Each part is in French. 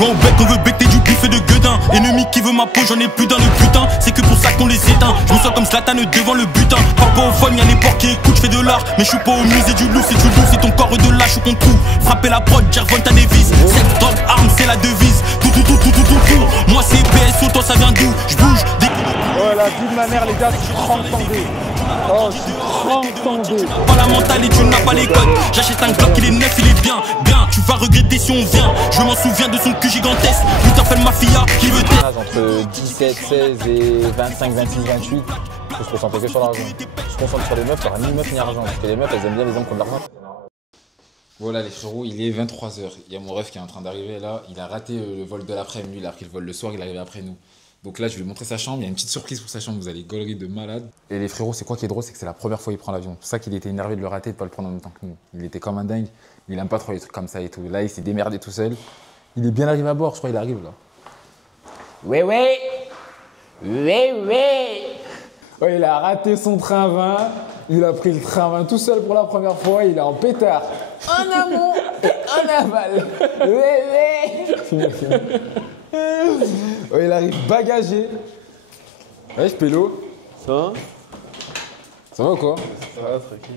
joint au bec, on veut becter du bif et de gueudin. Ennemi qui veut ma peau, j'en ai plus dans le putain. C'est que pour ça qu'on les éteint. Je me sens comme Zlatan devant le butin. Parle pas au phone, y'a les porcs qui écoutent, je fais de l'art. Mais je suis pas au musée du loup, si tu loup, si ton corps est de lâche ou qu'on tout. Frapper la prod, Jarvon t'as des vis. Sex, drogue, arme, c'est la devise. Tout. Moi c'est PSO, toi ça vient d'où? Je bouge des. Oh la vie de ma mère les gars, je suis trempé. Oh je suis trempé. Pas la mentale et tu n'as pas les codes. J'achète un Glock, il est neuf, il est bien. Tu vas regretter si on vient. Je m'en souviens de son cul gigantesque. Putain fait le mafia qui veut tester. Entre 17, 16 et 25, 26, 28, je se concentre que sur l'argent. Je se concentre sur les meufs, il n'y aura ni meuf ni argent. Parce que les meufs elles aiment bien les hommes qui ont de l'argent. Voilà les frérots, il est 23h. Il y a mon ref qui est en train d'arriver là. Il a raté le vol de l'après-midi. Il a pris le vol le soir, il est arrivé après nous. Donc là, je vais lui montrer sa chambre. Il y a une petite surprise pour sa chambre. Vous allez gaulerie de malade. Et les frérots, c'est quoi qui est drôle? C'est que c'est la première fois qu'il prend l'avion. C'est pour ça qu'il était énervé de le rater et de ne pas le prendre en même temps que nous. Il était comme un dingue. Il aime pas trop les trucs comme ça et tout. Là, il s'est démerdé tout seul. Il est bien arrivé à bord. Je crois qu'il arrive là. Ouais. Ouais, il a raté son train 20. Il a pris le train 20 tout seul pour la première fois. Il est en pétard. En amont et en aval. Ouais, il arrive bagagé. Ouais, Pélo. Ça va? Ça va ou quoi? Ça va, tranquille.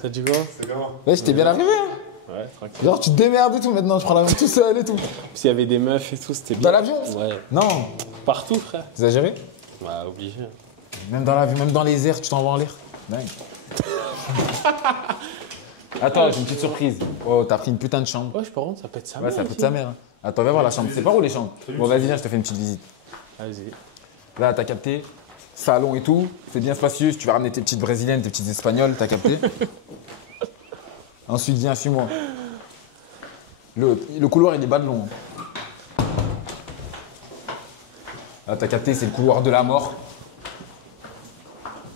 Ça dit quoi? C'est comment? Ouais, j'étais bien arrivé. Hein. Ouais, tranquille. Genre, tu te démerdes et tout. Maintenant, je prends l'avion tout seul et tout. S'il y avait des meufs et tout, c'était bien. Dans l'avion? Ouais. Non. Partout, frère. Exagéré? Bah, obligé. Même dans l'avion, même dans les airs, tu t'envoies en l'air. Dingue. Attends, j'ai une petite surprise. Oh, t'as pris une putain de chambre. Ouais, par contre, ça pète sa mère. Ouais, ça pète sa mère. Hein. Attends, viens voir la chambre. C'est par où les chambres? Bon, vas-y, viens, je te fais une petite visite. Vas-y. Là, t'as capté. Salon et tout. C'est bien spacieux. Si tu vas ramener tes petites brésiliennes, tes petites espagnoles, t'as capté. Ensuite, viens, suis-moi. Le couloir, il est bas de long. Là, t'as capté, c'est le couloir de la mort.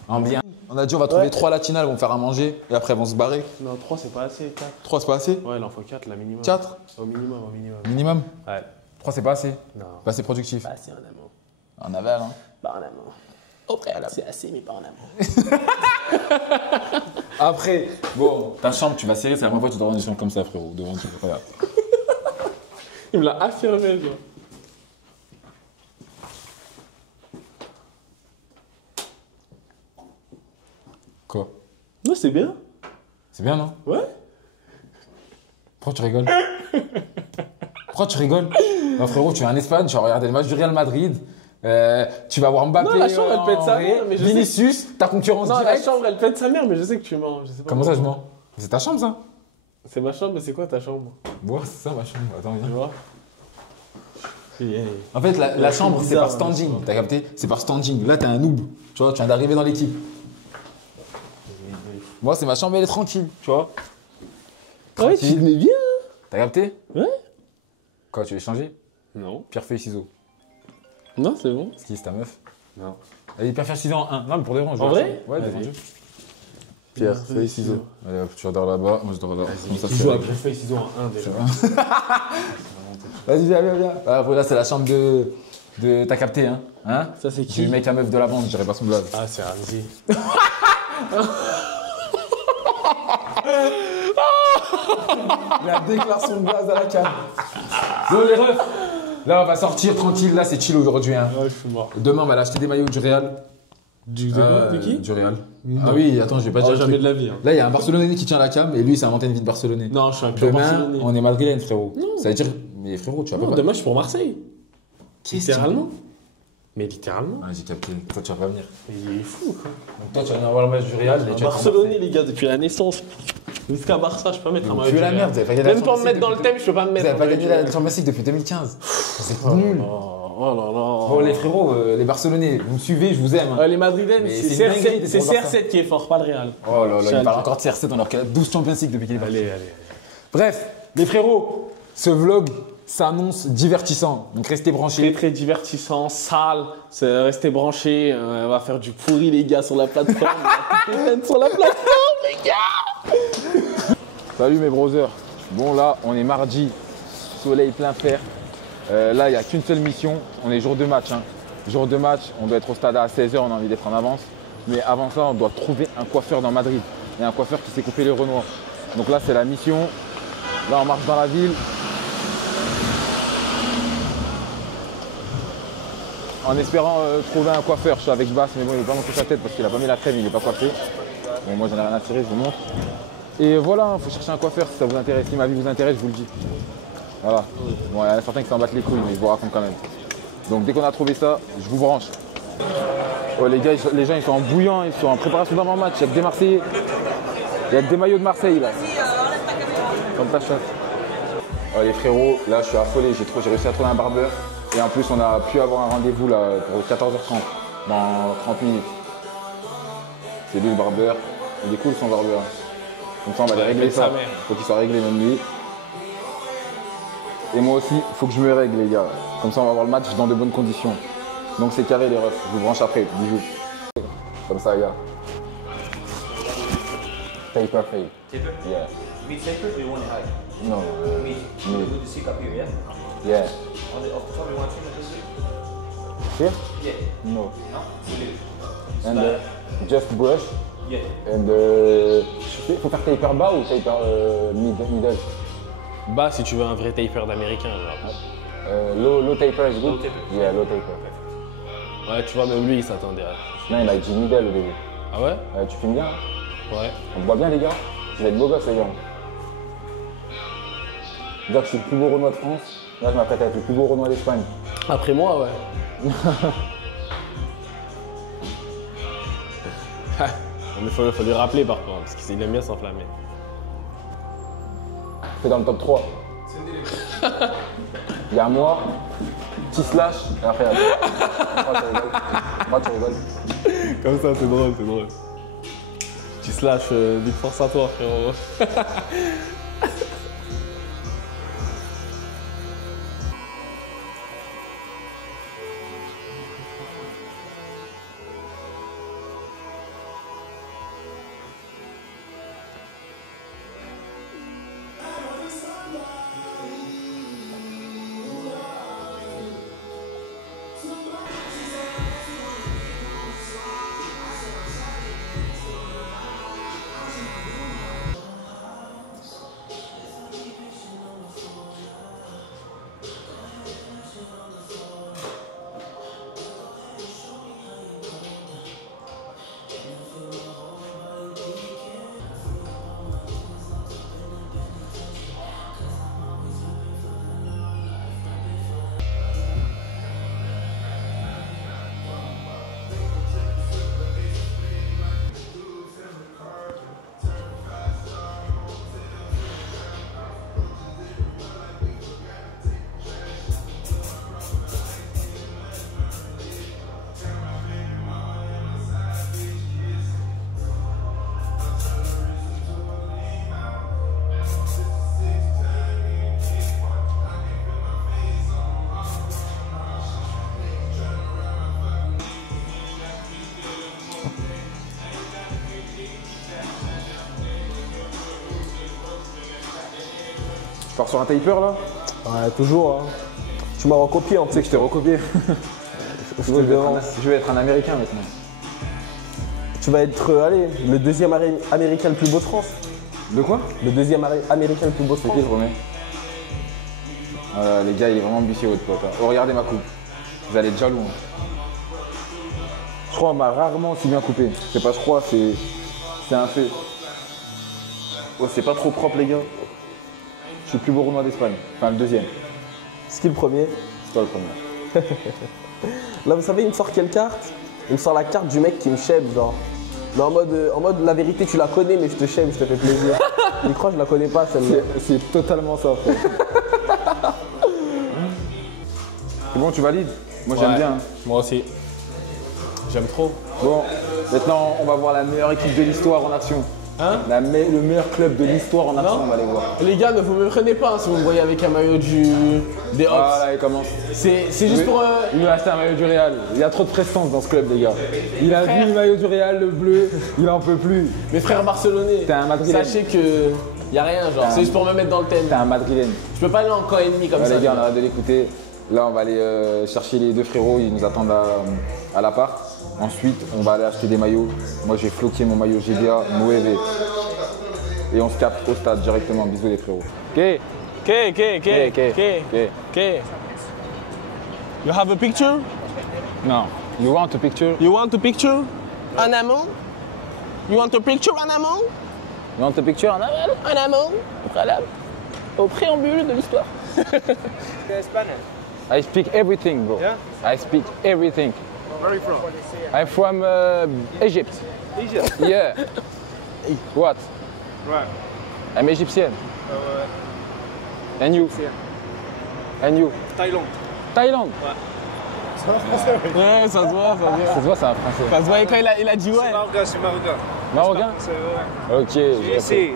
En bien. On a dit, on va trouver 3 latinas, elles vont faire à manger et après, elles vont se barrer. Non, 3, c'est pas assez. 4. 3, c'est pas assez? Ouais, il en faut 4, la minimum. 4? Au minimum. Minimum? Ouais. 3, c'est pas assez? Non. Pas assez productif? Pas assez en amont. En aval, hein? Pas en amont. Au préalable. C'est assez, mais pas en amont. Après, bon, ta chambre, tu vas serrer, c'est la première fois que tu dois avoir une chambre comme ça, frérot. Devant tout, regarde. Il me l'a affirmé, genre. Quoi? Non, c'est bien. C'est bien, non? Ouais. Pourquoi tu rigoles? Pourquoi tu rigoles? Non, frérot, tu es en Espagne, tu vas regarder le match du Real Madrid. Tu vas voir Mbappé. Non, la chambre, elle pète sa mère, mais je sais. Vinicius, ta concurrence Non, directe. la chambre, elle pète sa mère, mais je sais que tu mens. Je sais pas. Comment ça, je mens? C'est ta chambre, ça? C'est ma chambre, mais c'est quoi ta chambre? Bon, c'est ça, ma chambre. Attends, Tu viens. vois? En fait, la chambre, c'est bizarre, par standing. T'as capté? C'est par standing. Là, t'es un noob. Tu vois, tu viens d'arriver dans l'équipe. Moi, c'est ma chambre, elle est tranquille. Tu vois? Ouais, tu te mets bien. T'as capté? Ouais. Quoi, tu veux changer? Non. Pierre, feuille, ciseaux. Non, c'est bon. C'est qui, c'est ta meuf? Non. Allez, pierre, feuille, ciseaux en 1. Non, mais pour de vrai, on joue. En vrai? Ouais, Vas-y. défendu. Pierre, feuille, ciseaux. Allez, hop, tu dors là-bas, moi je dors là. Comme ça, Tu c'est joues à réglé. pierre, feuille, ciseaux en 1 déjà. Vas-y, viens. Après, là, c'est la chambre de. T'as capté, hein? Ça, c'est qui? Du mec à meuf de la bande, je dirais pas son blague. Ah, c'est Ramsey. La déclaration de gaz à la canne. Bon, les refs, là, on va sortir tranquille. Là, c'est chill aujourd'hui. Hein. Ouais, je suis mort. Demain, on va aller acheter des maillots du Real. De qui? Du Real. Non. Ah oui, attends, je vais pas dire. Oh, le jamais truc. de la vie. Hein. Là, il y a un Barcelonais qui tient la cam et lui, il s'est inventé une vie de Barcelonais. Non, je suis un pur Demain, Barcelonais. on est madrilène, frérot. Non. Ça veut dire. Mais frérot, tu vas Non, pas. demain, je suis pour Marseille. Littéralement. Mais littéralement. Ah, j'ai capté. Toi, tu vas pas venir. Mais il est fou, quoi. Donc, toi, tu vas venir voir le match du Real. et tu vas Barcelonais, les gars, depuis la naissance. Jusqu'à Barça, je peux pas mettre un maillot. Tu la merde, vous avez pas gagné la Même pour me Champions mettre dans le League thème, je peux pas me Vous mettre. avez pas gagné la Champions League depuis 2015. C'est nul. Oh là là. Bon, les frérots, les Barcelonais, vous me suivez, je vous aime. Hein. Les Madrilènes, Mais c'est c'est une dinguerie CR7, d'être c'est pour Barça. CR7 qui est fort, pas le Real. Oh là là, Chal. il parle encore de CR7 alors qu'il a 12 Champions League depuis qu'il est parti. Allez. Bref, les frérots, ce vlog s'annonce divertissant. Donc restez Très branchés. très divertissant, sale, restez branchés, on va faire du pourri les gars sur la plateforme, on va tout sur la plateforme les gars. Salut mes brothers. Bon là, on est mardi, soleil plein fer. Là, il n'y a qu'une seule mission, on est jour de match. Hein. Jour de match, on doit être au stade à 16h, on a envie d'être en avance. Mais avant ça, on doit trouver un coiffeur dans Madrid. Il y a un coiffeur qui s'est coupé le renoir. Donc là, c'est la mission. Là, on marche dans la ville. en espérant trouver un coiffeur. Je suis avec Bass, mais bon, il est pas montré sa tête parce qu'il a pas mis la crème, il est pas coiffé. Bon, moi, j'en ai rien à tirer, je vous montre. Et voilà, il faut chercher un coiffeur si ça vous intéresse. Si ma vie vous intéresse, je vous le dis. Voilà. Bon, il y en a certains qui s'en battent les couilles, mais je vous raconte quand même. Donc, dès qu'on a trouvé ça, je vous branche. Oh, les gars, les gens, ils sont en bouillant, ils sont en préparation d'avant-match. Il y a que des Marseillais. Il y a que des maillots de Marseille, là. Comme ta chatte. Oh, les frérots, là, je suis affolé. J'ai réussi à trouver un barbeur. Et en plus, on a pu avoir un rendez-vous là pour 14h30, dans 30 minutes. C'est lui le barbeur. Il est cool son barbeur. Comme ça, on va les régler ça. Faut qu'il soit réglé même lui. Et moi aussi, faut que je me règle les gars. Comme ça, on va avoir le match dans de bonnes conditions. Donc c'est carré les refs. Je vous branche après. Bisous. Comme ça, les gars. Taper fade. Taper? Yeah. Mid taper or you want it high? No. Mid. Mid. With the stick up here, yeah? Yeah. On the off the top, you want to trim it a little bit? Here? Yeah. No. No? Leave it. And just brush. Yeah. And faut faire taper bas ou taper middle? Bas si tu veux un vrai taper d'américain. Low taper is good? Low taper. Yeah, low taper. Ouais, tu vois, même lui, il s'attendait à. Non, il a dit middle au début. Ah ouais? Tu filmes bien? Ouais. On te voit bien les gars? Vous êtes beaux gosses les gars. Dire que je suis le plus beau Renoir de France. Là, je m'apprête à être le plus beau Renoir d'Espagne. Après moi, ouais. Mais faut lui rappeler par contre, parce qu'il aime bien s'enflammer. C'est dans le top 3. Il y a moi, petit slash, et après il y a moi, tu rigoles. Comme ça, c'est drôle, c'est drôle. Tu slash, vite force à toi, frérot. Tu pars sur un taper là? Ouais, toujours. Hein. Tu m'as recopié en Tu sais que je t'ai recopié. je vais être un Américain maintenant. Tu vas être, allez, le deuxième Américain le plus beau de France. De quoi? Le deuxième Américain le plus beau de France. C'est qui je remets? Les gars, il est vraiment ambitieux votre pote. Hein. Oh, regardez ma coupe. Vous allez être jaloux. Hein. Je crois qu'on m'a rarement aussi bien coupé. C'est pas je crois, c'est un fait. Oh, c'est pas trop propre les gars. Je suis le plus beau Renoir d'Espagne. Enfin, le deuxième. C'est qui le premier? C'est toi le premier. Là, vous savez, il me sort quelle carte? Il me sort la carte du mec qui me chèbe, genre. Mais en mode, la vérité, tu la connais, mais je te chèbe, je te fais plaisir. Il croit que je la connais pas, celle-là. C'est totalement ça, frère. C'est bon, tu valides? Moi, j'aime bien. Hein. Moi aussi. J'aime trop. Bon, maintenant, on va voir la meilleure équipe de l'histoire en action. Hein? Le meilleur club de l'histoire en action, on va aller voir. Les gars, ne vous me prenez pas hein, si vous me voyez avec un maillot des Hawks. Ah là, il commence. C'est juste pour... Il me reste un maillot du Real. Il y a trop de prestance dans ce club, les gars. Il a vu le maillot du Real, le bleu, il en peut plus. Mes frères barcelonais, t'es un Madrilène. Sachez que y a rien, genre. C'est juste pour me mettre dans le thème. T'es un Madrilène. Je peux pas aller en camp ennemi comme ça. Les gars, on arrête de l'écouter. Là, on va aller chercher les deux frérots. Ils nous attendent à l'appart. Ensuite, on va aller acheter des maillots. Moi, j'ai floqué mon maillot GBA Moeve. Et on se capte au stade directement. Bisous les frérots. Ok. You have a picture? Non. You want a picture? You want a picture? En amont? You want a picture en amont? You want a picture en aval? En amont? Au préalable? Au préambule de l'histoire. Spanish. I speak everything, bro. Yeah? I speak everything. Where are you from? I'm from Egypt. Egypt. Yeah. What? Right. I'm Egyptian. And you? And you? Thaïlande. Thaïlande. Ouais, ça se voit, ça se voit. Ça se voit, c'est un français. Ça se voit quand il a dit ouais. Marocain, je suis marocain. Marocain? C'est vrai. Ok. j'ai compris. Ici.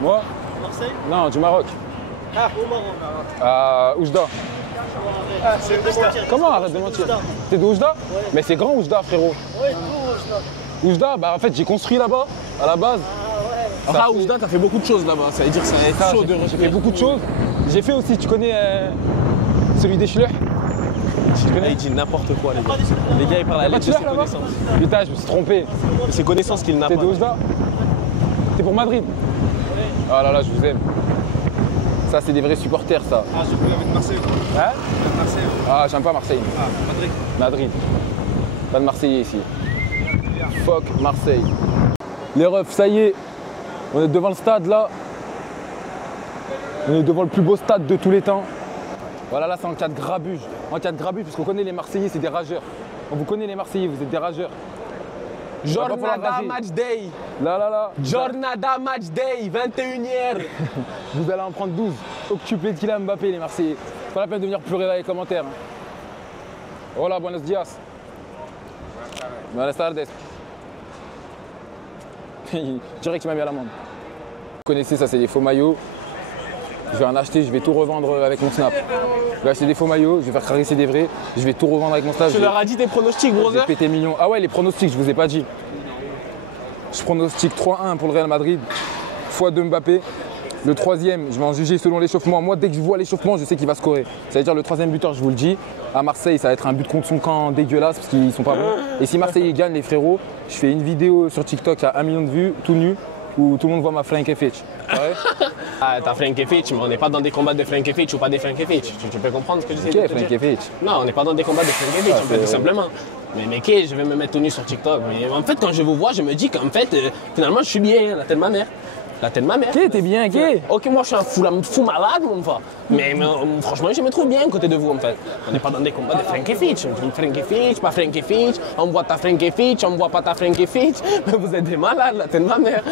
Moi? Marseille? Non, du Maroc. Ah, au Maroc. À Oujda. Ah, c'est de mentir. Comment arrête de mentir? T'es de Oujda? Mais c'est grand Oujda, frérot. Ouais, tout, Oujda, bah en fait j'ai construit là-bas, à la base. Ah, Oujda, t'as fait beaucoup de choses là-bas. Ça veut dire que ça va être Ça, chaud de j'ai fait beaucoup de choses. J'ai fait aussi, tu connais celui des Schleur? Tu connais, il dit n'importe quoi, les gars. Les gars, ils parlent à l'aide de ses là-bas? connaissances. Putain, je me suis trompé. De ses connaissances qu'il n'a T'es pas. de Oujda? T'es pour Madrid? Oh là là, je vous aime. Ça, c'est des vrais supporters, ça. Ah, je voulais avec Marseille. Hein? Marseille. Ah, j'aime pas Marseille. Ah, Madrid. Madrid. Pas de Marseillais ici. Fuck Marseille. Les refs, ça y est. On est devant le stade là. On est devant le plus beau stade de tous les temps. Voilà, là c'est en cas de grabuge. En cas de grabuge, parce qu'on connaît les Marseillais, c'est des rageurs. On vous connaît les Marseillais, vous êtes des rageurs. Jornada Match Day. Là. Jornada Match Day, 21h. Vous allez en prendre 12. Occupez de Kylian Mbappé, les Marseillais. Pas la peine de venir pleurer dans les commentaires. Hola, buenos días. Buenas tardes. Direct, il m'a mis à l'amende. Vous connaissez ça, c'est des faux maillots. Je vais en acheter, je vais tout revendre avec mon Snap. Je vais acheter des faux maillots, je vais faire caresser des vrais, je vais tout revendre avec mon Snap. Tu leur as dit tes pronostics, Je vais brother? péter millions. Ah ouais, les pronostics, je vous ai pas dit. Je pronostique 3-1 pour le Real Madrid, x2 Mbappé. Le troisième, je vais en juger selon l'échauffement. Moi, dès que je vois l'échauffement, je sais qu'il va scorer. Ça veut dire le troisième buteur, je vous le dis. À Marseille, ça va être un but contre son camp dégueulasse parce qu'ils sont pas bons. Et si Marseille gagne, les frérots, je fais une vidéo sur TikTok à 1 million de vues, tout nu, où tout le monde voit ma Frankevic. Ouais. Ah, t'as Frankevic, mais on n'est pas dans des combats de Frankevic ou pas des Frankevic. Tu peux comprendre ce que j'essaie de te dire? Frankevic. Non, on n'est pas dans des combats de Frankevic, en fait, tout simplement. Mais Kay, je vais me mettre tout nu sur TikTok. Mais en fait, quand je vous vois, je me dis qu'en fait, finalement, je suis bien, la tête de ma mère. La tête de ma mère. Kay, t'es bien, Kay. Ok, moi je suis un fou malade, mon frère. Mais franchement, je me trouve bien à côté de vous, en fait. On n'est pas dans des combats de Frankevic. Frankevic, pas Frankevic. On voit ta Frankevic, on voit pas ta Frankevic. Mais vous êtes des malades, la tête de ma mère.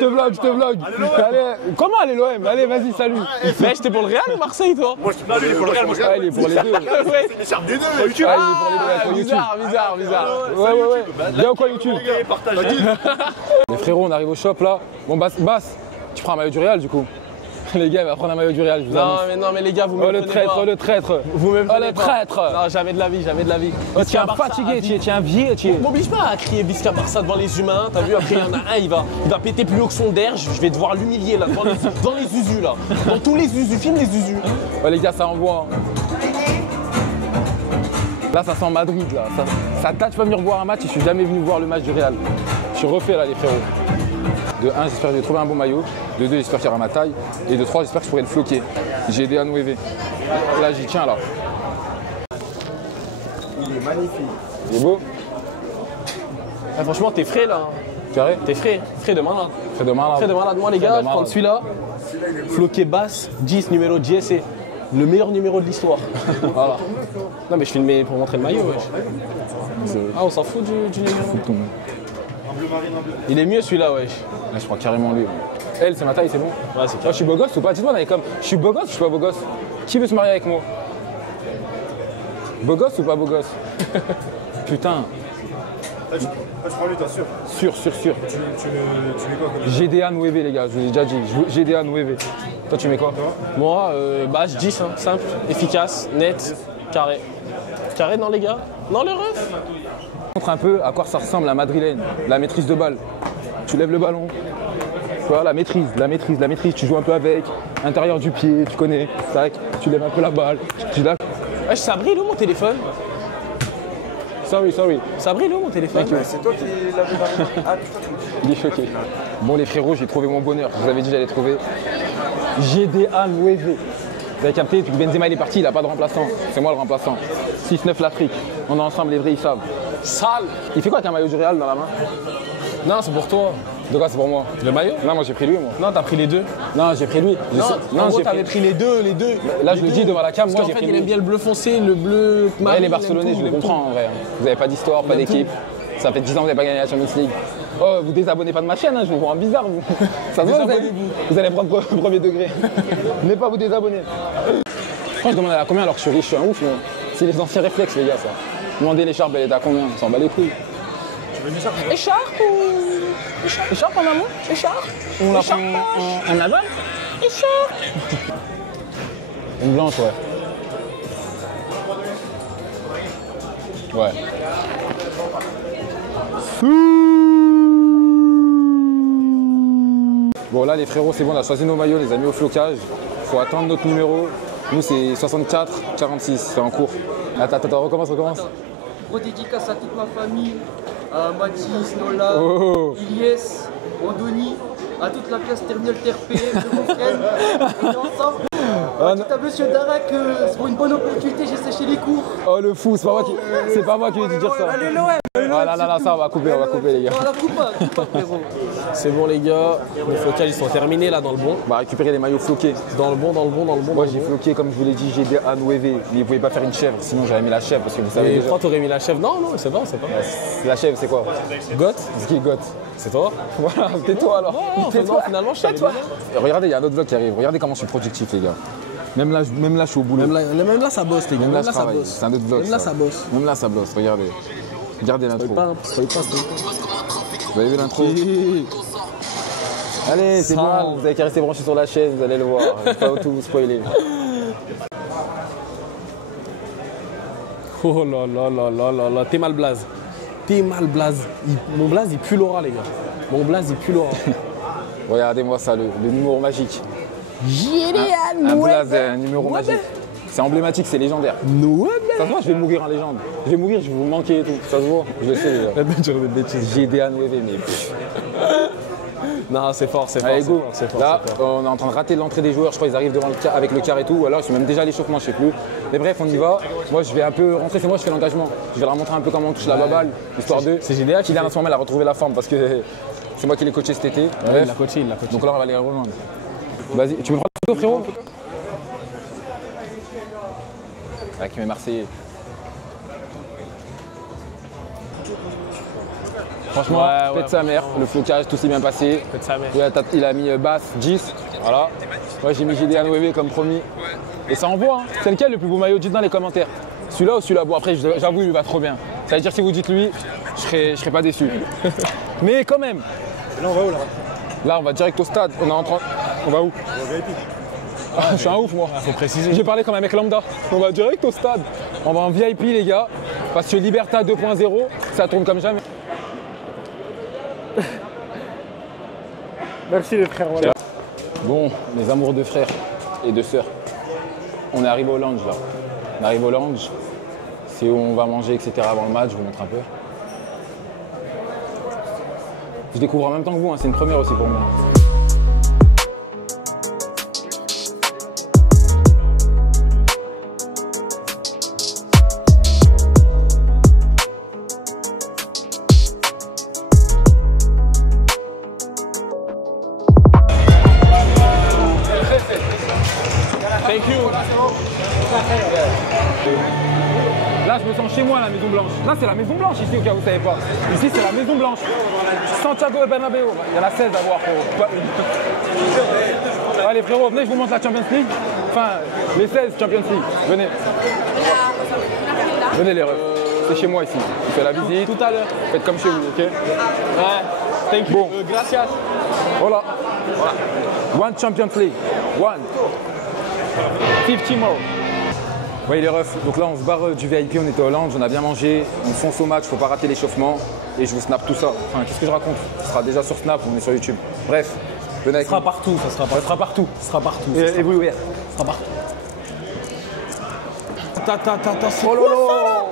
Je te vlog. Allez, comment aller l'OM? Allez, vas-y, salut. Mais j'étais pour le Real ou Marseille, toi? Moi, je suis pas lui, pour le Real, moi, je Ah, il est pour les deux. Ouais. C'est l'écharpe des deux, YouTube. Ah, il est pour les deux, sur YouTube. Bizarre. Ouais. Viens quoi YouTube? Partagez. Les frérots, on arrive au shop là. Bon, Bass, tu prends un maillot du Real du coup. Les gars, il va prendre un maillot du Real, je vous annonce. Non, mais les gars, vous me Oh le traître. Vous me Oh le traître. Non, jamais de la vie. Oh, tu es un fatigué, tu es un vieux, tu es. M'oblige pas à crier Visca Barça devant les humains, t'as vu, après il y en a un, il va péter plus haut que son der, je vais devoir l'humilier là, devant les usus là. Dans tous les usus, filme les usus. Oh les gars, ça envoie. Là, ça sent Madrid là. Ça date, tu vas venir voir un match, je suis jamais venu voir le match du Real. Je suis refait là les frérots. De 1, j'espère que j'ai trouvé un bon maillot. De 2, j'espère qu'il y aura ma taille. Et de 3, j'espère que je pourrai le floquer. J'ai aidé à nous élever. Là, j'y tiens là. Il est magnifique. Il est beau? Franchement, t'es frais là. Carré? T'es frais de malade. Fais de malade. Frais de malade. Moi les gars, je prends celui-là. Floqué basse, 10, numéro 10, c'est le meilleur numéro de l'histoire. Voilà. Non mais je filmais pour montrer le maillot, wesh. Ah, on s'en fout du numéro. Il est mieux celui-là, wesh. Là, je prends carrément lui. Elle, c'est ma taille, c'est bon? Ouais, c'est Moi, je suis beau gosse ou pas? Dites-moi, on est comme. Je suis beau gosse ou je suis pas beau gosse? Qui veut se marier avec moi? Beau gosse ou pas beau gosse? Putain. Tu prends lui, t'as sûr? Sûr. Tu mets quoi comme GDA 9, les gars, je vous ai déjà dit. GDA 9. Toi, tu mets quoi? Moi, base 10, hein, simple, efficace, net, carré. Carré dans les gars? Dans le ref? Montre un peu à quoi ça ressemble la madrilène, la maîtrise de balle. Tu lèves le ballon. Tu vois, la maîtrise, tu joues un peu avec, intérieur du pied, tu connais, tac, tu lèves un peu la balle, tu la... Wesh, ça brille où mon téléphone? Sorry. Ça brille où mon téléphone? C'est toi qui l'avais dans Ah, Il est choqué. Bon les frérots, j'ai trouvé mon bonheur. Je vous avais dit j'allais trouver GDA 9. Vous avez capté, Benzema il est parti, il n'a pas de remplaçant. C'est moi le remplaçant. 6-9 l'Afrique. On est ensemble, les vrais ils savent. Sale. Il fait quoi avec un maillot du Real dans la main? Non, c'est pour toi. De quoi c'est pour moi? Le maillot? Non, moi j'ai pris lui, moi. Non, t'as pris les deux. Non, j'ai pris lui. Non, en gros, t'avais pris les deux. Là, je le dis devant la cam, moi Parce j'ai qu'en pris fait, il lui. aime bien le bleu foncé, le bleu marine. Ouais, les Barcelonais, je le comprends en vrai. Vous n'avez pas d'histoire, pas d'équipe. Ça fait 10 ans que vous n'avez pas gagné la Champions League. Oh, vous désabonnez pas de ma chaîne, hein, je vous vois en bizarre, vous. Ça se voit, vous allez prendre premier degré. N'allez pas vous désabonner. Quand je demande à combien alors que je suis riche, je suis un ouf, moi. C'est les anciens réflexes, les gars, ça. Demandez l'écharpe, elle est à combien? On s'en bat les couilles. Écharpe ou... Écharpe en amont? Écharpe? On la prend en aval? Écharpe? Une blanche, ouais. Ouais. Bon là les frérots c'est bon, on a choisi nos maillots, les a mis au flocage. Faut attendre notre numéro. Nous c'est 64, 46, c'est en cours. Attends, recommence. Gros dédicace à toute ma famille, à Mathis, Nola, Oh. Ilyes, Andoni, à toute la classe terminale TRP, de mon frère, on est ensemble. Ah, Tout à monsieur Darak, c'est pour une bonne opportunité, j'ai séché les cours. Oh le fou, c'est pas moi qui vais te dire ça. Allez l'OM. Ah là, ça on va couper les gars. On la coupe pas, frérot. C'est bon, les gars. Les flocages, ils sont terminés là dans le bon. On va récupérer les maillots floqués. Dans le bon. Moi j'ai floqué comme je vous l'ai dit, j'ai des A9V, mais vous pouvez pas faire une chèvre, sinon j'avais mis la chèvre parce que vous savez Et déjà. pourquoi t'aurais mis la chèvre? Non, c'est pas. La chèvre c'est quoi? Goth? C'est qui Goth? C'est toi? Voilà, tais-toi alors. Non, Tais-toi. finalement, je savais Tais-toi. déjà. Regardez, il y a un autre vlog qui arrive. Regardez comment je suis productif, les gars. Même là, je suis au boulot. Même là, ça bosse, les gars. Même là, je ça travaille. bosse. C'est un autre vlog. Même là, ça bosse. Même là, ça bosse. Regardez. Regardez l'intro. Spoil pas. Vous avez vu l'intro? Allez, c'est Sale. bon. Vous avez qu'à rester branché sur la chaîne, vous allez le voir. Je vais pas tout vous spoiler. Oh là. T'es mal blaze. Mon blaze, il pue l'aura, les gars. Mon blaze, il pue l'aura. Regardez-moi ça, le numéro magique. Génial, Un blaze, un numéro magique. C'est emblématique, c'est légendaire. Ça se voit, je vais mourir en légende. Je vais mourir, je vais vous manquer et tout. Ça se voit, je le sais déjà. J'ai des A9V, mais... Non, c'est fort. Allez, go. C'est fort. Là, on est en train de rater l'entrée des joueurs. Je crois qu'ils arrivent devant avec le quart et tout. Ou alors, ils sont même déjà à l'échauffement, je sais plus. Mais bref, on y va. Moi, je vais un peu rentrer. C'est moi, je fais l'engagement. Je vais leur montrer un peu comment on touche la baballe. Histoire de. C'est GDA qui Kylian, en ce moment, elle a retrouvé la forme parce que c'est moi qui l'ai coaché cet été. Ouais, Bref. il l'a coaché. Donc là, on va aller rejoindre. Vas-y, tu me prends la photo, frérot? Avec mes Marseillais. Franchement, Ouais. pète sa mère, le flocage, tout s'est bien passé. Pète sa mère. Il a mis basse 10, voilà. Moi j'ai mis GD ANOV comme promis. Et ça envoie, hein. C'est lequel le plus beau maillot? Dites dans les commentaires. Celui-là ou celui-là? Bon après j'avoue il va trop bien. Ça veut dire que si vous dites lui, je serais pas déçu. Mais quand même. Là, on va où là? Là on va direct au stade. On va où? Je suis un ouf moi. Faut préciser. J'ai parlé comme un mec lambda. On va direct au stade. On va en VIP les gars. Parce que Liberta 2.0, ça tourne comme jamais. Merci les frères. Voilà. Bon, mes amours de frères et de sœurs, on est arrivé au lounge là. On arrive au lounge, c'est où on va manger, etc. avant le match, je vous montre un peu. Je découvre en même temps que vous, hein, c'est une première aussi pour moi. Thank you. Là, je me sens chez moi à la Maison Blanche. Là, c'est la Maison Blanche ici, au cas où vous ne savez pas. Ici, c'est la Maison Blanche. Santiago Bernabéu. Il y en a 16 à voir. Allez, frérot, venez, je vous montre la Champions League. Enfin, les 16 Champions League. Venez. Venez, les refs. C'est chez moi ici. On fait la visite. Tout à l'heure. Faites comme chez vous, ok? Ouais. Thank you. Bon. Gracias. Voilà. One Champions League. One. 50 more. Vous voyez les refs, donc là on se barre du VIP, on était au lounge, on a bien mangé, on fonce au match, faut pas rater l'échauffement et je vous snap tout ça. Enfin, qu'est-ce que je raconte? Ce sera déjà sur Snap, on est sur YouTube. Bref, venez avec Ça sera nous. partout. Ça sera partout. Ça sera partout. Et vous, ouais. Ça sera partout. C'est Oh quoi lolo. ça là?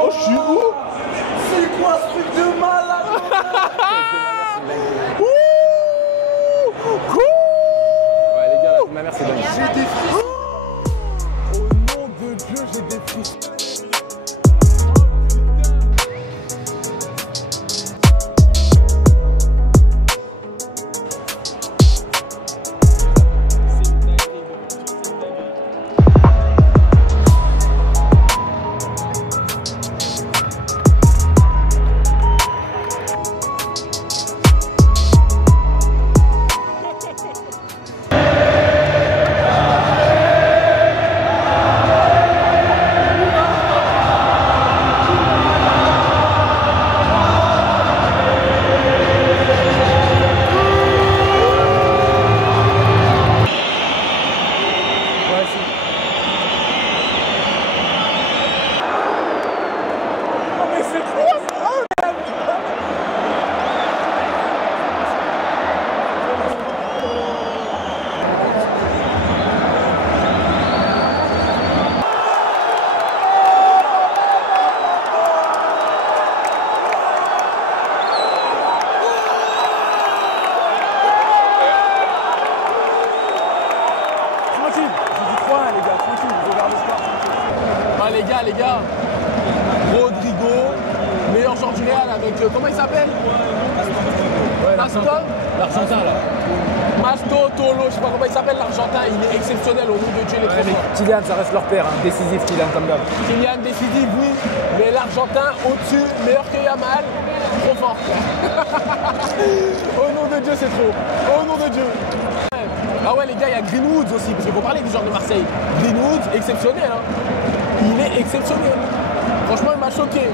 Oh, je suis où? C'est quoi ce truc de malade? avec, comment il s'appelle? Maston? L'Argentin là. Masto, Tolo, je sais pas comment il s'appelle, l'Argentin, il est exceptionnel au nom de Dieu, il est trop fort. Kylian, ça reste leur père, hein. Décisif Kylian comme d'hab. Kylian décisif, oui, mais l'Argentin au-dessus, meilleur que Yamal, trop fort. Au nom de Dieu, c'est trop. Au nom de Dieu. Ah ouais, les gars, il y a Greenwood aussi, parce qu'il faut parler du genre de Marseille. Greenwood, exceptionnel, hein. Il est exceptionnel. Franchement, il m'a choqué.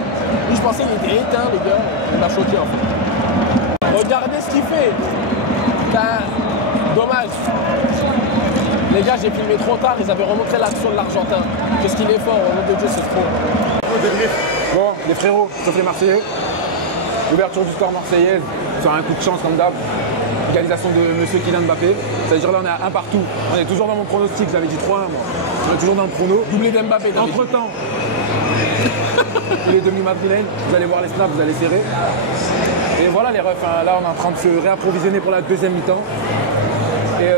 Lui, je pensais qu'il était éteint, les gars. Il m'a choqué, en fait. Regardez ce qu'il fait. Dommage. Les gars, j'ai filmé trop tard, ils avaient remontré l'action de l'Argentin. Qu'est-ce qu'il est fort, au nom de Dieu, c'est trop. Bon, les frérots, sauf les Marseillais. Ouverture du score marseillaise sur un coup de chance comme d'hab. Égalisation de monsieur Kylian Mbappé. Ça veut dire là, on est à un partout. On est toujours dans mon pronostic, j'avais dit 3-1 moi. On est toujours dans le prono. Doublé d'Mbappé. Entre temps, il est devenu madrilène. Vous allez voir les snaps, vous allez serrer. Et voilà les refs, hein. Là on est en train de se réapprovisionner pour la deuxième mi-temps. Et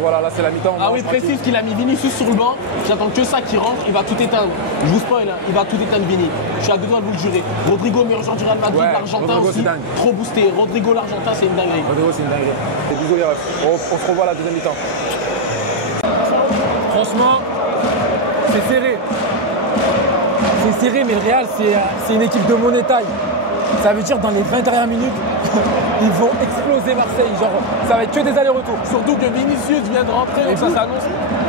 voilà, là c'est la mi-temps. Ah oui, précise qu'il a mis Vinicius sur le banc. J'attends que ça qui rentre, il va tout éteindre. Je vous spoil, hein, il va tout éteindre Vini. Je suis à deux doigts de vous le jurer. Rodrigo, meilleur joueur du Real Madrid, Ouais, l'Argentin Rodrigo, aussi. c'est dingue. Trop boosté. Rodrigo, l'Argentin, c'est une dinguerie. Rodrigo, c'est une dinguerie. Et bisous les refs. On se revoit à la deuxième mi-temps. Franchement, c'est serré. C'est serré, mais le Real, c'est une équipe de monnaie taille. Ça veut dire dans les 20 dernières minutes, ils vont exploser Marseille. Genre, ça va être que des allers-retours. Surtout que Vinicius vient de rentrer, donc ça s'annonce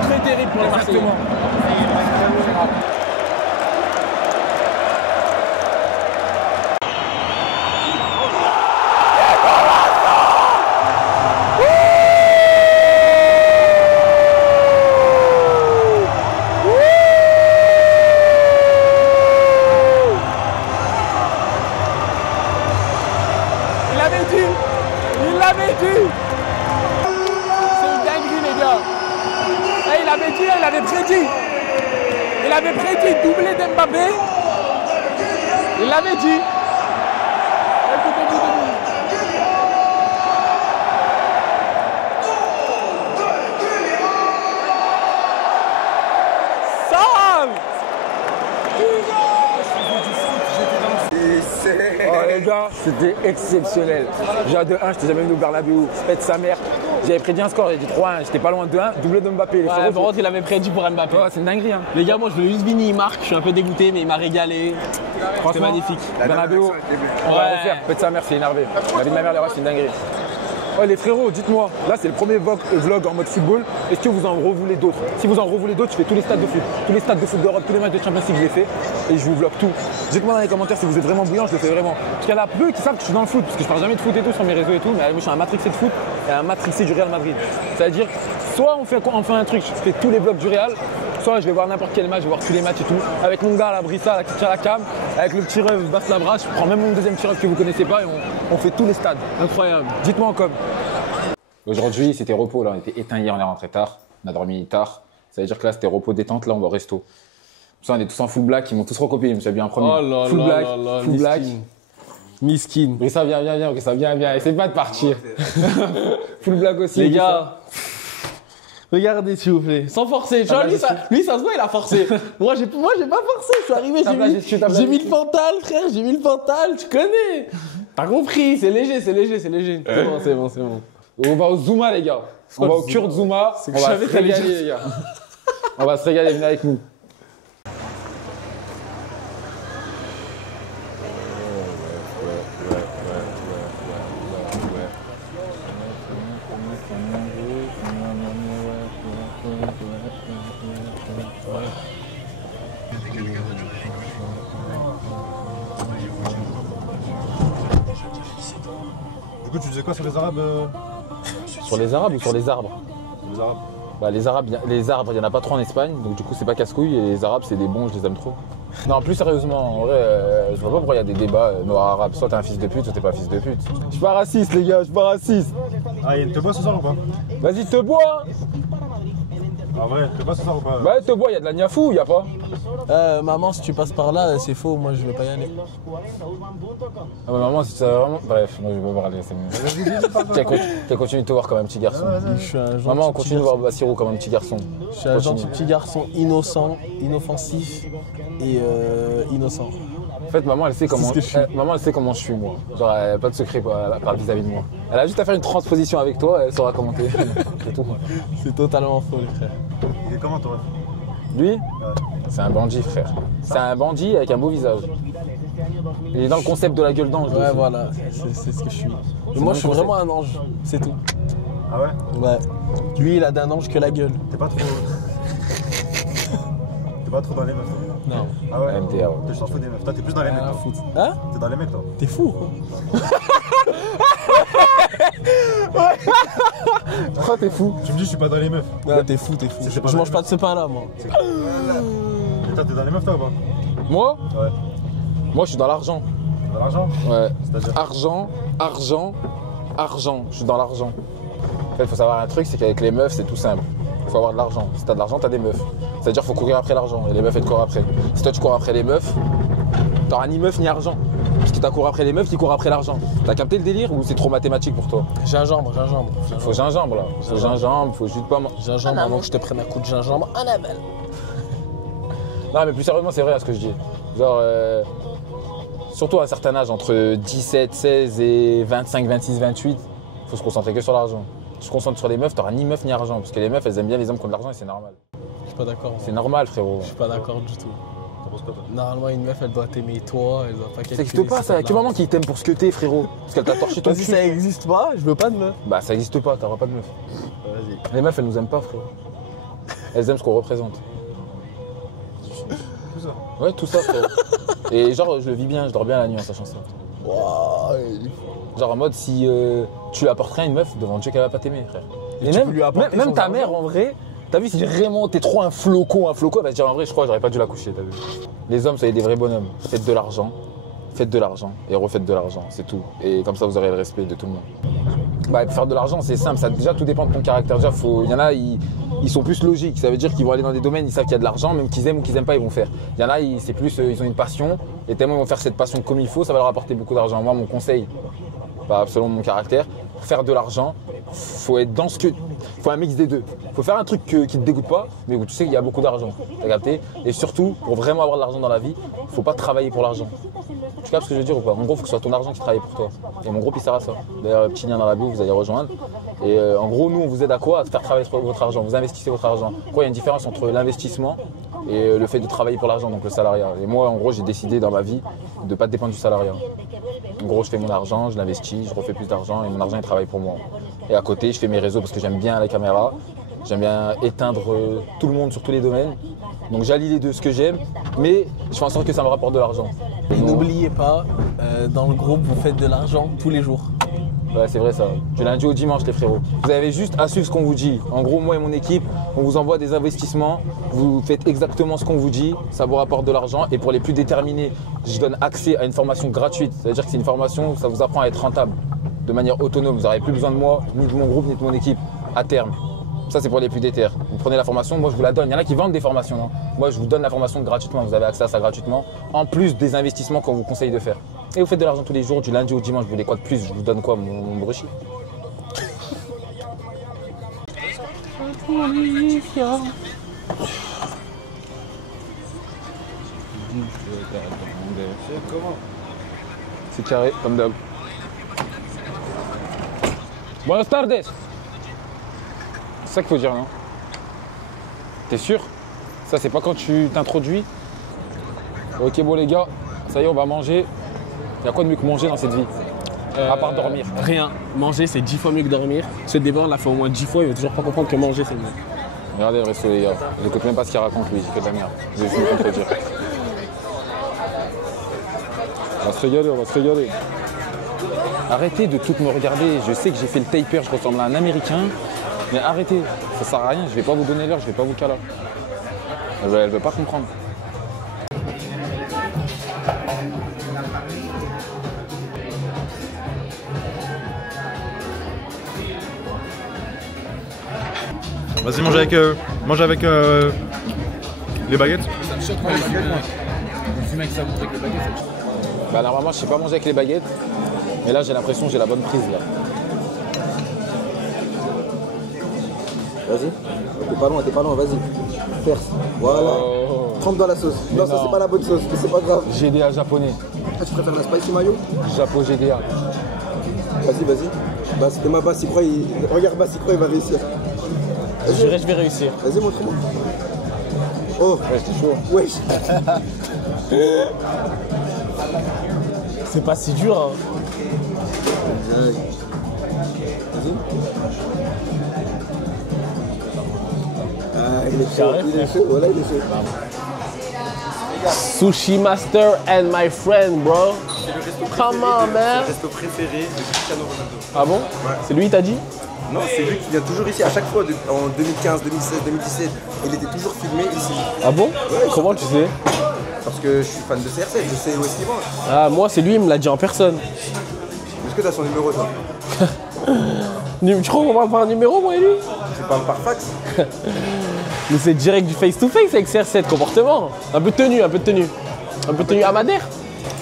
très terrible pour les Marseillais. Il l'avait dit. C'est une dinguerie, les gars. Et il avait dit, il avait prédit. Il avait prédit doublé d'Mbappé. Il l'avait dit. Écoutez-vous. Sam! Oh les gars, c'était exceptionnel. J'ai à 2-1, j'étais jamais venu au Bernabéu. Faites sa mère. J'avais prédit un score, j'ai dit 3-1. J'étais pas loin de 2-1, doublé de Mbappé. Les Ouais, frérots, par contre, il avait prédit pour Mbappé. oh, c'est une dinguerie. Hein. Les gars, moi je veux juste Vini, il marque. Je suis un peu dégoûté, mais il m'a régalé. C'était Franchement, magnifique. Bernabéu, on va Ouais. refaire. Faites sa mère, c'est énervé. La vie de ma mère, les refs, c'est une dinguerie. Oh les frérots, dites-moi, là c'est le premier vlog en mode football. Est-ce que vous en revoulez d'autres? Si vous en revoulez d'autres, je fais tous les stades de foot. Tous les stades de foot d'Europe, tous les matchs de Champions League, je les fais. Et je vous vlog tout. Dites-moi dans les commentaires si vous êtes vraiment bouillant, je le fais vraiment. Parce qu'il y en a peu qui savent que je suis dans le foot. Parce que je parle jamais de foot et tout sur mes réseaux et tout. Mais moi je suis un matrixé de foot et un matrixé du Real Madrid. C'est-à-dire, soit on fait un truc, je fais tous les vlogs du Real. Soit je vais voir n'importe quel match, je vais voir tous les matchs et tout. Avec mon gars, la Brissa, la qui tire la cam, avec le petit rêve Basse Labra, je prends même mon deuxième petit rêve que vous connaissez pas et on fait tous les stades. Incroyable. Dites-moi en com. Aujourd'hui, c'était repos. Là, on était éteint hier, on est rentré tard. On a dormi tard. Ça veut dire que là, c'était repos détente. Là, on va au resto. Ça, on est tous en full black. Ils m'ont tous recopié. Je me suis habillé en premier. Oh là full là black, là là, full black. Miskin. Brissa, viens. Brissa, viens. Essaye pas de partir. Full black aussi. Les Brissa. gars, regardez s'il vous plaît, sans forcer. Tu vois, T'as lui, pas ça se voit, il a forcé. moi, j'ai pas forcé. Je suis arrivé, T'as pas gestion, t'as pas j'ai mis gestion. le pantal, frère. J'ai mis le pantal. Tu connais. T'as compris. C'est léger. C'est bon. On va au Zuma, les gars. On va au Kurt Zuma. On que je va savais se que t'allais régaler, dire les gars. On va se régaler. Venez avec nous. Du coup, tu disais quoi sur les Arabes Sur les Arabes ou sur les arbres? Les Arabes. Bah, les arbres, il n'y en a pas trop en Espagne, donc du coup c'est pas casse-couille, et les Arabes c'est des bons, je les aime trop. Non, plus sérieusement, en vrai, je vois pas pourquoi il y a des débats noir-arabe, soit t'es un fils de pute, soit t'es pas un fils de pute. Je suis pas raciste les gars, je suis pas raciste. Ah, il te boit ce soir ou pas Vas-y, te bois. En vrai, te boit ce soir ou pas Bah te bois, il y a de la niafou, il y a pas. Maman, si tu passes par là, c'est faux. Moi, je vais pas y aller. Ah bah maman, si ça vraiment... Bref, moi je vais pas parler, c'est mieux. Qu'elle continue de te voir comme un petit garçon. Je suis un gentil Maman, on petit continue de garçon. voir Bassirou comme un petit garçon. Je suis un gentil Continue. petit garçon innocent, inoffensif et innocent. fait, maman, elle sait comment, maman, elle sait comment je suis, moi. Genre, elle n'a pas de secret par vis-à-vis de moi. Elle a juste à faire une transposition avec toi, elle saura commenter. C'est tout. C'est totalement faux, les frères. Il est comment, toi? Lui, c'est un bandit, frère. C'est un bandit avec un beau visage. Il est dans le concept de la gueule d'ange. Ouais, voilà, c'est ce que je suis. Mais moi, je suis vraiment un ange, c'est tout. Ah ouais? Ouais. Lui, il a d'un ange que la gueule. T'es pas trop. T'es pas trop dans les meufs, toi? Non. Ah ouais? MTA, ouais. Toi, je t'en fous des meufs. Toi, t'es plus dans les mecs, Rien à toi. foutre. Hein? T'es dans les mecs, toi. T'es fou. Pourquoi t'es fou? Tu me dis, je suis pas dans les meufs. Ouais, t'es fou, t'es fou. C'est pas Je mange vrai. pas de ce pain-là, moi. Et toi, t'es dans les meufs, toi, ou pas? Moi? Ouais. Moi, je suis dans l'argent. T'es dans l'argent? Ouais. C'est-à-dire? Argent. Je suis dans l'argent. En fait, il faut savoir un truc, c'est qu'avec les meufs, c'est tout simple. Il faut avoir de l'argent. Si t'as de l'argent, t'as des meufs. C'est-à-dire qu'il faut courir après l'argent. Et les meufs, elles te courent après. Si toi, tu cours après les meufs, t'auras ni meuf ni argent. Parce que t'as couru après les meufs qui courent après l'argent. T'as capté le délire ou c'est trop mathématique pour toi? Gingembre. Faut gingembre là. Faut gingembre, faut juste pas. Gingembre avant que je te prenne un coup de gingembre en aval. Non, mais plus sérieusement, c'est vrai ce que je dis. Genre, surtout à un certain âge, entre 17, 16 et 25, 26, 28, faut se concentrer que sur l'argent. Tu te concentres sur les meufs, t'auras ni meuf ni argent. Parce que les meufs, elles aiment bien les hommes qui ont de l'argent et c'est normal. Je suis pas d'accord. C'est normal, frérot. Je suis pas d'accord du tout. T'en penses quoi, toi? Normalement, une meuf, elle doit t'aimer toi, elle doit pas Ça calculer. n'existe pas, ça. Quel moment qui t'aime pour ce que t'es, frérot? Parce qu'elle t'a torché ton Si cul. ça existe pas, je veux pas de meuf. Bah, ça existe pas, t'auras pas de meuf. Vas-y. Les meufs, elles nous aiment pas, frérot. Elles aiment ce qu'on représente. Tout ça. Ouais, tout ça, frérot. Et genre, je le vis bien, je dors bien la nuit en sachant ça. Genre en mode, si tu apportes rien à une meuf, devant Dieu qu'elle va pas t'aimer, frère. Et tu même, peux lui apporter même son ta argent. mère, en vrai, t'as vu, si vraiment t'es trop un flocon, elle va se dire en vrai, je crois que j'aurais pas dû la coucher, t'as vu. Les hommes, soyez des vrais bonhommes. Faites de l'argent et refaites de l'argent, c'est tout. Et comme ça, vous aurez le respect de tout le monde. Bah, faire de l'argent, c'est simple. Ça, déjà, tout dépend de ton caractère. Déjà, il y en a, ils sont plus logiques. Ça veut dire qu'ils vont aller dans des domaines, ils savent qu'il y a de l'argent, même qu'ils aiment ou qu'ils aiment pas, ils vont faire. Il y en a, c'est plus, ils ont une passion, et tellement ils vont faire cette passion comme il faut, ça va leur apporter beaucoup d'argent. Moi, mon conseil, selon mon caractère, pour faire de l'argent, faut être dans ce que. Faut un mix des deux. Faut faire un truc qui te dégoûte pas, mais où tu sais qu'il y a beaucoup d'argent. T'as capté? Et surtout, pour vraiment avoir de l'argent dans la vie, faut pas travailler pour l'argent. Tu captes ce que je veux dire ou pas? En gros, faut que ce soit ton argent qui travaille pour toi. Et mon groupe, il sert à ça. D'ailleurs, petit lien dans la bio, vous allez rejoindre. Et en gros, nous, on vous aide à quoi? À faire travailler votre argent. Vous investissez votre argent. Quoi, il y a une différence entre l'investissement et le fait de travailler pour l'argent, donc le salariat. Et moi, en gros, j'ai décidé dans ma vie de ne pas dépendre du salariat. En gros, je fais mon argent, je l'investis, je refais plus d'argent et mon argent, il travaille pour moi. Et à côté, je fais mes réseaux parce que j'aime bien la caméra. J'aime bien éteindre tout le monde sur tous les domaines. Donc j'allie les deux, ce que j'aime, mais je fais en sorte que ça me rapporte de l'argent. Et n'oubliez pas, dans le groupe, vous faites de l'argent tous les jours. Ouais, c'est vrai ça. Du lundi au dimanche, les frérots. Vous avez juste à suivre ce qu'on vous dit. En gros, moi et mon équipe, on vous envoie des investissements. Vous faites exactement ce qu'on vous dit. Ça vous rapporte de l'argent. Et pour les plus déterminés, je donne accès à une formation gratuite. C'est-à-dire que c'est une formation où ça vous apprend à être rentable de manière autonome. Vous n'aurez plus besoin de moi, ni de mon groupe, ni de mon équipe à terme. Ça, c'est pour les plus déter. Vous prenez la formation, moi je vous la donne. Il y en a qui vendent des formations. Non, moi, je vous donne la formation gratuitement. Vous avez accès à ça gratuitement, en plus des investissements qu'on vous conseille de faire. Et vous faites de l'argent tous les jours, du lundi au dimanche. Vous voulez quoi de plus? Je vous donne quoi, mon brushie? C'est carré, comme d'hab. Buenas tardes. C'est ça qu'il faut dire, non? T'es sûr? Ça, c'est pas quand tu t'introduis? Ok, bon les gars, ça y est, on va manger. Il y a quoi de mieux que manger dans cette vie? À part dormir. Rien. Manger, c'est 10 fois mieux que dormir. Ce débat, on l'a fait au moins 10 fois, il veut toujours pas comprendre que manger, c'est mieux. Regardez le resto, les gars. Il écoute même pas ce qu'il raconte, lui. Il fait de la merde. Je vais juste me contredire. On va se régaler, on va se régaler. Arrêtez de tout me regarder. Je sais que j'ai fait le taper, je ressemble à un Américain. Mais arrêtez, ça sert à rien. Je vais pas vous donner l'heure, je vais pas vous caler. Elle veut pas comprendre. Vas-y, mange avec les baguettes. Bah normalement je sais pas manger avec les baguettes, mais là j'ai l'impression que j'ai la bonne prise là. Vas-y, t'es pas loin, vas-y. Perce. Voilà. Oh. trempe dans la sauce. Non, ça non. c'est pas la bonne sauce, mais c'est pas grave. GDA japonais. Ah, tu préfères la spicy mayo? Japo GDA. Vas-y, vas-y. Bah, c'était ma basse, il croit, regarde basse, il croit, il va réussir. Je dirais que je vais réussir. Vas-y, montre-moi. Oh, Ouais, c'était chaud. wesh. C'est pas si dur, hein. Vas-y. Ah, il est chaud, Carré, il est chaud, voilà, il est chaud. Sushi Master and my friend, bro. Come on, man. Le resto préféré de Cristiano Ronaldo. Ah bon? C'est lui, t'as dit? Non, c'est lui qui vient toujours ici, à chaque fois, en 2015, 2016, 2017, il était toujours filmé ici. Ah bon? Comment tu sais? Parce que je suis fan de CR7, je sais où est-ce qu'il va. Ah, moi, c'est lui, il me l'a dit en personne. Est-ce que t'as son numéro, toi? Tu crois qu'on parle par un numéro, moi et lui? Tu parles par fax? Mais c'est direct du face-to-face avec CR7, comportement. Un peu de tenue, un peu de tenue. Un peu de tenue. Amadère?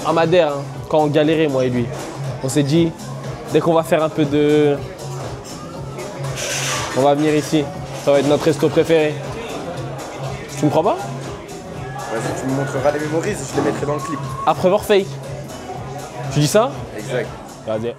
Amadère, hein, quand on galérait, moi et lui. On s'est dit, dès qu'on va faire un peu de... On va venir ici. Ça va être notre resto préféré. Tu me crois pas? Vas-y, tu me montreras les mémories et je les mettrai dans le clip. Après Warfake. Tu dis ça? Exact. Vas-y.